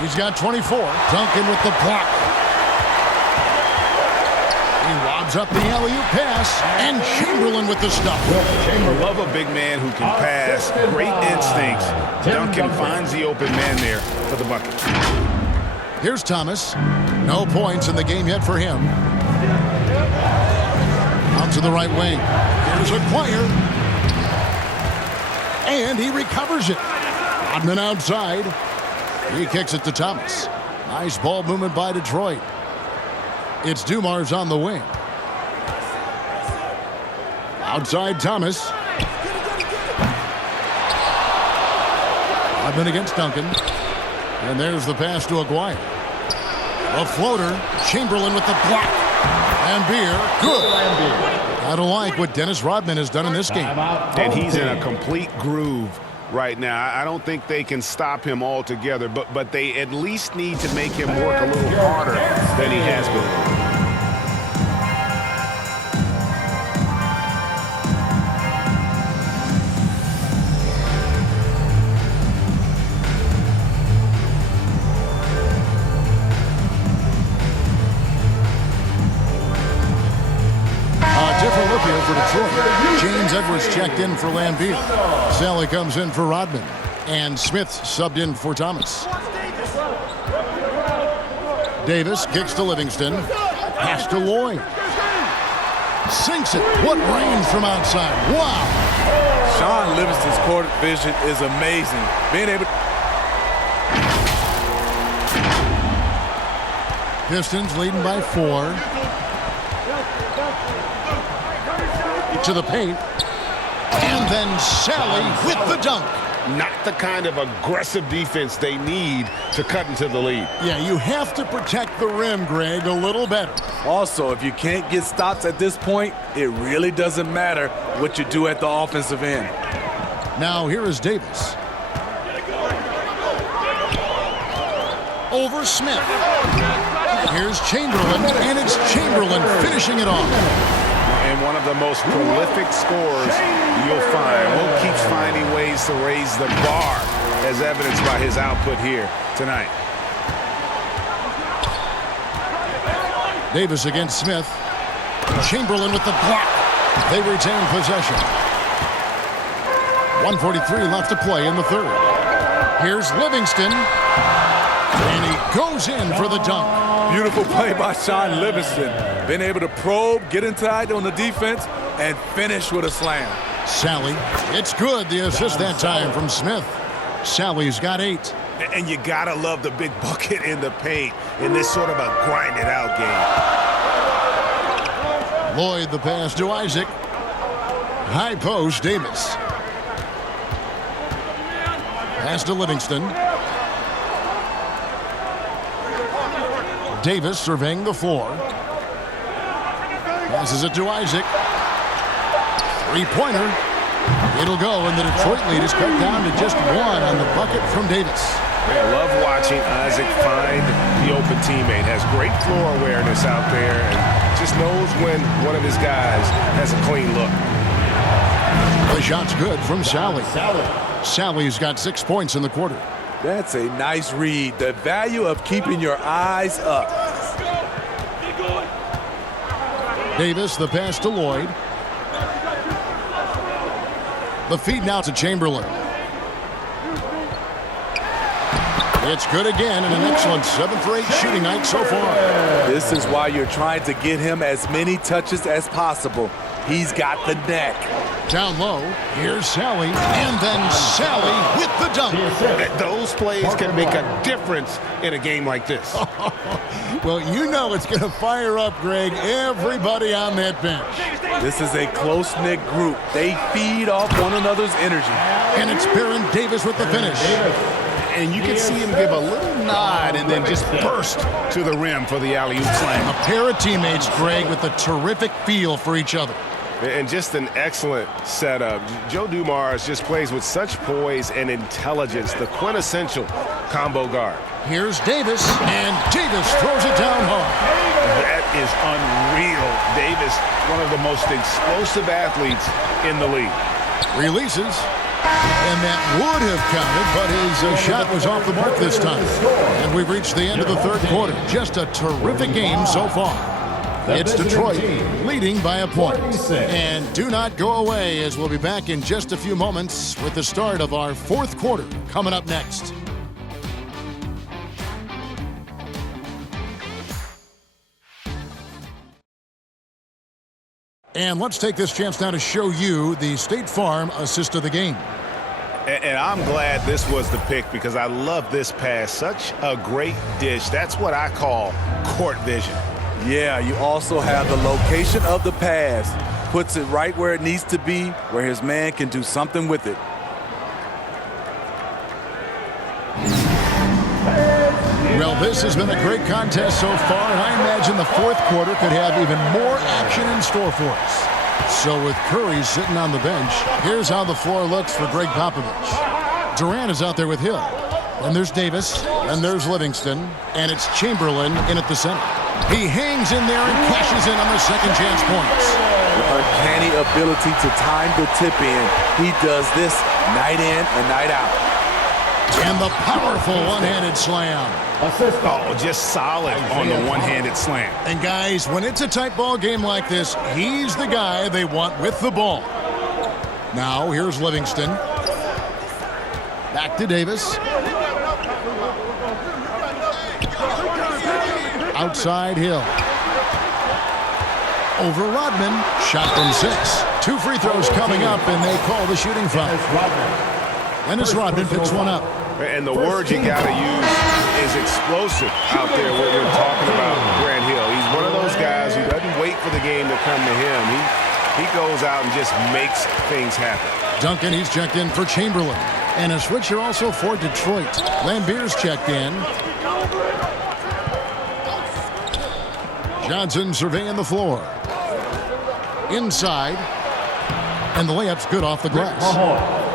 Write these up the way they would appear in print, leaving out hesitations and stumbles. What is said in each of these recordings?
He's got 24. Duncan with the block. He lobs up the alley-oop pass, and Chamberlain with the stop. I love a big man who can pass. Great instincts. Duncan finds the open man there for the bucket. Here's Thomas. No points in the game yet for him. Out to the right wing. Here's Acquire. And he recovers it. Rodman outside. He kicks it to Thomas. Nice ball movement by Detroit. It's Dumars on the wing. Outside Thomas. Rodman against Duncan. And there's the pass to Aguirre. A floater. Chamberlain with the block. Lambier. Good. I don't like what Dennis Rodman has done in this game. And he's in a complete groove right now. I don't think they can stop him altogether, but they at least need to make him work a little harder than he has been. Different look here for Detroit. James Edwards checked in for Lambier. Sally comes in for Rodman. And Smith subbed in for Thomas. Davis kicks to Livingston. Pass to Lloyd. Sinks it. What range from outside. Wow. Sean Livingston's court vision is amazing. Being able Pistons leading by 4. To the paint. And then Sally with the dunk. Not the kind of aggressive defense they need to cut into the lead. Yeah, you have to protect the rim, Greg, a little better. Also, if you can't get stops at this point, it really doesn't matter what you do at the offensive end. Now here is Davis. Over Smith. Here's Chamberlain, and it's Chamberlain finishing it off. And one of the most prolific scorers you'll find. Will keeps finding ways to raise the bar, as evidenced by his output here tonight. Davis against Smith. Chamberlain with the block. They retain possession. 1:43 left to play in the third. Here's Livingston. And he goes in for the dunk. Beautiful play by Sean Livingston. Been able to probe, get inside on the defense, and finish with a slam. Sally, it's good. The assist that time from Smith. Sally's got 8. And you gotta love the big bucket in the paint in this sort of a grinded-out game. Lloyd the pass to Isaac. High post, Davis. Pass to Livingston. Davis surveying the floor. Passes it to Isaac. Three-pointer. It'll go, and the Detroit lead is cut down to just 1 on the bucket from Davis. I love watching Isaac find the open teammate. Has great floor awareness out there and just knows when one of his guys has a clean look. The shot's good from Sally. Sally's got 6 points in the quarter. That's a nice read. The value of keeping your eyes up. Davis, the pass to Lloyd. The feed now to Chamberlain. It's good again, and an excellent 7 for 8 shooting night so far. This is why you're trying to get him as many touches as possible. He's got the neck. Down low, here's Sally, and then Sally with the dunk. Those plays can make a difference in a game like this. Well, you know it's going to fire up, Greg, everybody on that bench. This is a close-knit group. They feed off one another's energy. And it's Baron Davis with the finish. And you can see him give a little nod and then just burst to the rim for the alley-oop slam. A pair of teammates, Greg, with a terrific feel for each other. And just an excellent setup. Joe Dumars just plays with such poise and intelligence, the quintessential combo guard. Here's Davis, and Davis throws it down hard. That is unreal. Davis, one of the most explosive athletes in the league. Releases, And that would have counted, but his shot was off the mark this time. And we've reached the end of the third quarter. Just a terrific game so far. It's Detroit leading by a point. And do not go away, as we'll be back in just a few moments with the start of our fourth quarter coming up next. And let's take this chance now to show you the State Farm assist of the game. And I'm glad this was the pick because I love this pass. Such a great dish. That's what I call court vision. Yeah, you also have the location of the pass. Puts it right where it needs to be, where his man can do something with it. Well, this has been a great contest so far, and I imagine the fourth quarter could have even more action in store for us. So with Curry sitting on the bench, here's how the floor looks for Greg Popovich. Durant is out there with Hill. And there's Davis, and there's Livingston, and it's Chamberlain in at the center. He hangs in there and cashes in on the second chance points. The uncanny ability to time the tip in. He does this night in and night out. And the powerful one-handed slam. Oh, just solid on the one-handed slam. And guys, when it's a tight ball game like this, he's the guy they want with the ball. Now, here's Livingston. Back to Davis. Outside Hill. Over Rodman. Shot from 6. 2 free throws coming up, and they call the shooting foul. Dennis Rodman picks one up. And the word you got to use is explosive out there when we're talking about Grant Hill. He's one of those guys who doesn't wait for the game to come to him. He goes out and just makes things happen. Duncan, he's checked in for Chamberlain. And a switcher also for Detroit. Lambier's checked in. Johnson surveying the floor. Inside. And the layup's good off the glass.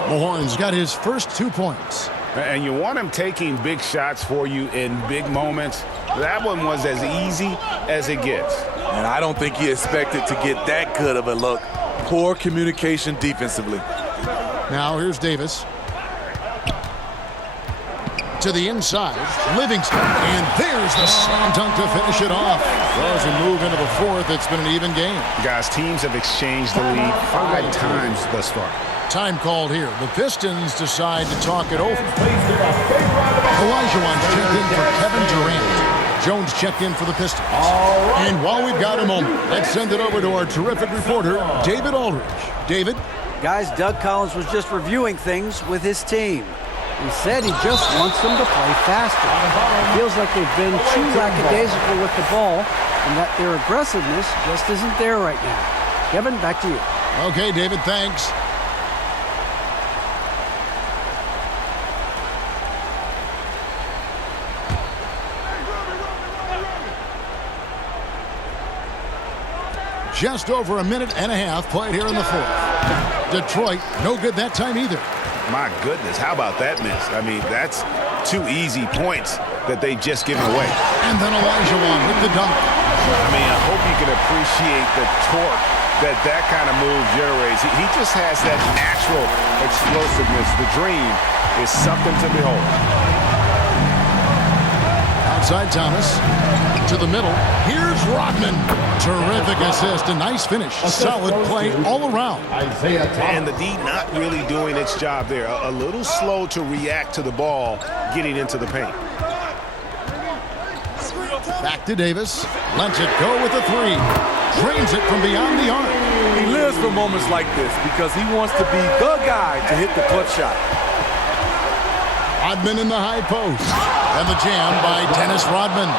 Mahorn's got his first 2 points. And you want him taking big shots for you in big moments. That one was as easy as it gets. And I don't think he expected to get that good of a look. Poor communication defensively. Now here's Davis. To the inside, Livingston. And there's the slam dunk to finish it off. Well, as we move into the fourth, it's been an even game. Guys, teams have exchanged the lead 5 times thus far. Time called here. The Pistons decide to talk it over. Olajuwon's checked in for Kevin Durant. Jones checked in for the Pistons. And while we've got a moment, let's send it over to our terrific reporter, David Aldridge. David? Guys, Doug Collins was just reviewing things with his team. He said he just wants them to play faster. It feels like they've been too lackadaisical with the ball and that their aggressiveness just isn't there right now. Kevin, back to you. Okay, David, thanks. Just over a minute and a half played here in the fourth. Detroit, no good that time either. My goodness, how about that miss? I mean, that's 2 easy points that they've just given away. And then Olajuwon with the dunk. I mean, I hope you can appreciate the torque that kind of move generates. He just has that natural explosiveness. The dream is something to behold. Outside Thomas. To the middle. Here's Rodman. Terrific assist. A nice finish. Solid play all around. And the D not really doing its job there. A little slow to react to the ball getting into the paint. Back to Davis. Lets it go with a 3. Drains it from beyond the arc. He lives for moments like this because he wants to be the guy to hit the clutch shot. Rodman in the high post. And the jam by Dennis Rodman.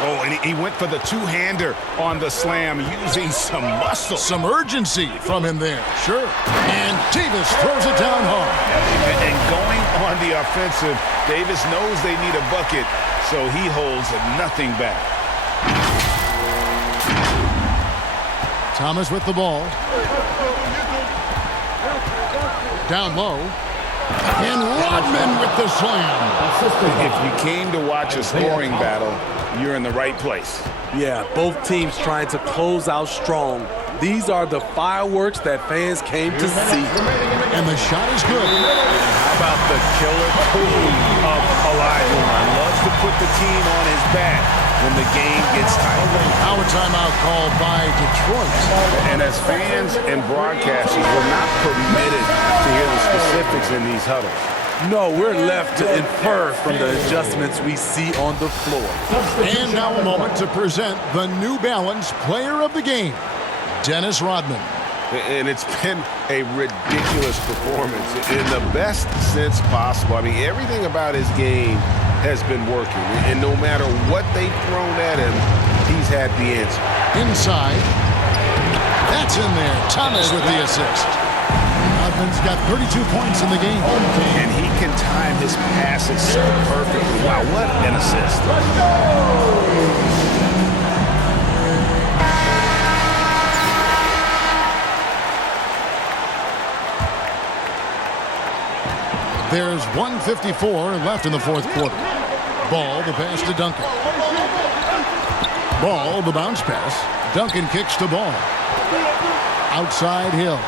Oh, and he went for the 2-hander on the slam, using some muscle. Some urgency from him there, sure. And Davis throws it down hard. And going on the offensive, Davis knows they need a bucket, so he holds nothing back. Thomas with the ball. Down low. And Rodman with the slam. If you came to watch a scoring battle, you're in the right place. Yeah, both teams trying to close out strong. These are the fireworks that fans came to see. And the shot is good. How about the killer tool of Olajuwon? Loves to put the team on his back when the game gets tight. Now a timeout called by Detroit. And as fans and broadcasters, we're not permitted to hear the specifics in these huddles. No, we're left to infer from the adjustments we see on the floor. And now a moment to present the New Balance Player of the Game, Dennis Rodman. And it's been a ridiculous performance in the best sense possible. I mean, everything about his game has been working. And no matter what they've thrown at him, he's had the answer. Inside. That's in there. Thomas with the assist. Rodman's got 32 points in the game. And he can time his passes so perfectly. Wow, what an assist. There's 1:54 left in the fourth quarter. Ball, the pass to Duncan. Ball, the bounce pass. Duncan kicks to Ball. Outside Hill.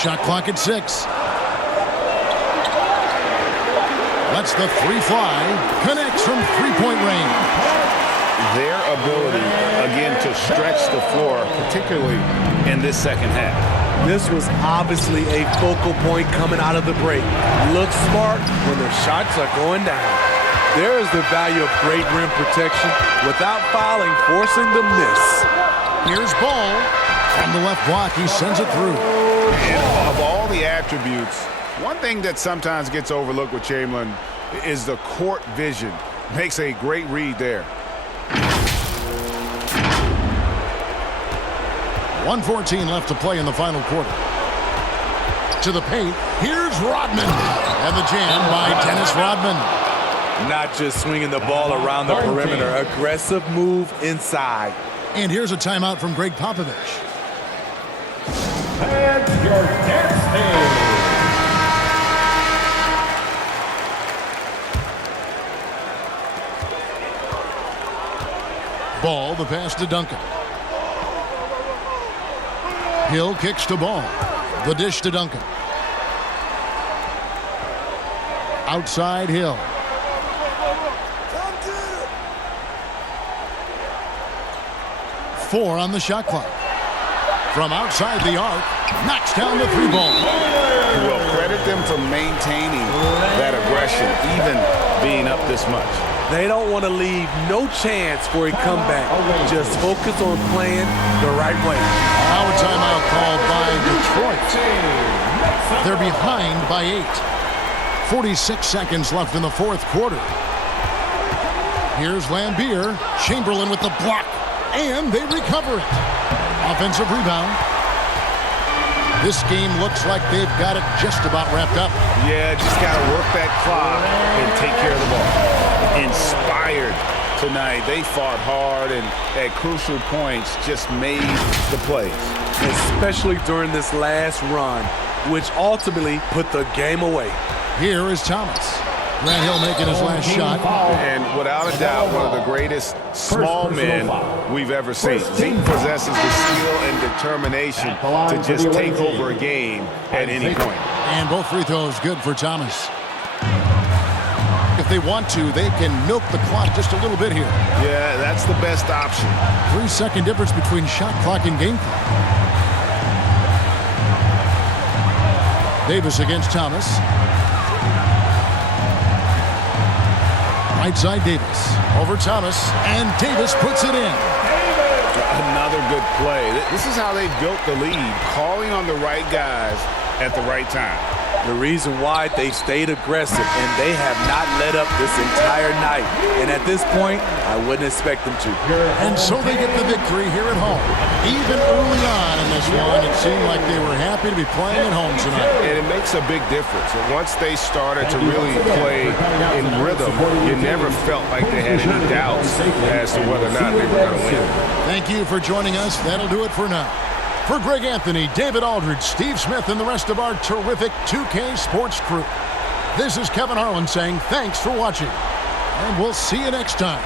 Shot clock at 6. Lets the three fly. Connects from three-point range. Their ability, again, to stretch the floor, particularly in this second half. This was obviously a focal point coming out of the break. Look smart when their shots are going down. There is the value of great rim protection without fouling, forcing the miss. Here's Ball. From the left block, he sends it through. And of all the attributes, one thing that sometimes gets overlooked with Chamberlain is the court vision. Makes a great read there. 1:14 left to play in the final quarter. To the paint, here's Rodman. And the jam by Dennis Rodman. Not just swinging the ball around the perimeter, aggressive move inside. And here's a timeout from Greg Popovich. And your dance team. Ball, the pass to Duncan. Hill kicks to Ball. The dish to Duncan. Outside Hill. Four on the shot clock. From outside the arc, knocks down the three ball. Well, credit them for maintaining that aggression, even being up this much. They don't want to leave no chance for a comeback. Just focus on playing the right way. Now a timeout called by Detroit. They're behind by 8. 46 seconds left in the fourth quarter. Here's Lambier. Chamberlain with the block. And they recover it. Offensive rebound. This game looks like they've got it just about wrapped up. Yeah, just got to work that clock and take care of the ball. Inspired tonight. They fought hard and at crucial points just made the plays. Especially during this last run, which ultimately put the game away. Here is Thomas. Grant Hill making his last shot. And without a doubt, one of the greatest small men we've ever seen. He possesses the skill and determination to just take over a game at any point. And both free throws good for Thomas. If they want to, they can milk the clock just a little bit here. Yeah, that's the best option. 3-second difference between shot clock and game clock. Davis against Thomas. Right side Davis. Over Thomas. And Davis puts it in. Another good play. This is how they built the lead. Calling on the right guys at the right time. The reason why they stayed aggressive, and they have not let up this entire night. And at this point, I wouldn't expect them to. And so they get the victory here at home. Even early on in this one, it seemed like they were happy to be playing at home tonight. And it makes a big difference. And once they started to really play in rhythm, you never felt like they had any doubts as to whether or not they were going to win. Thank you for joining us. That'll do it for now. For Greg Anthony, David Aldridge, Steve Smith, and the rest of our terrific 2K Sports crew, this is Kevin Harlan saying thanks for watching, and we'll see you next time.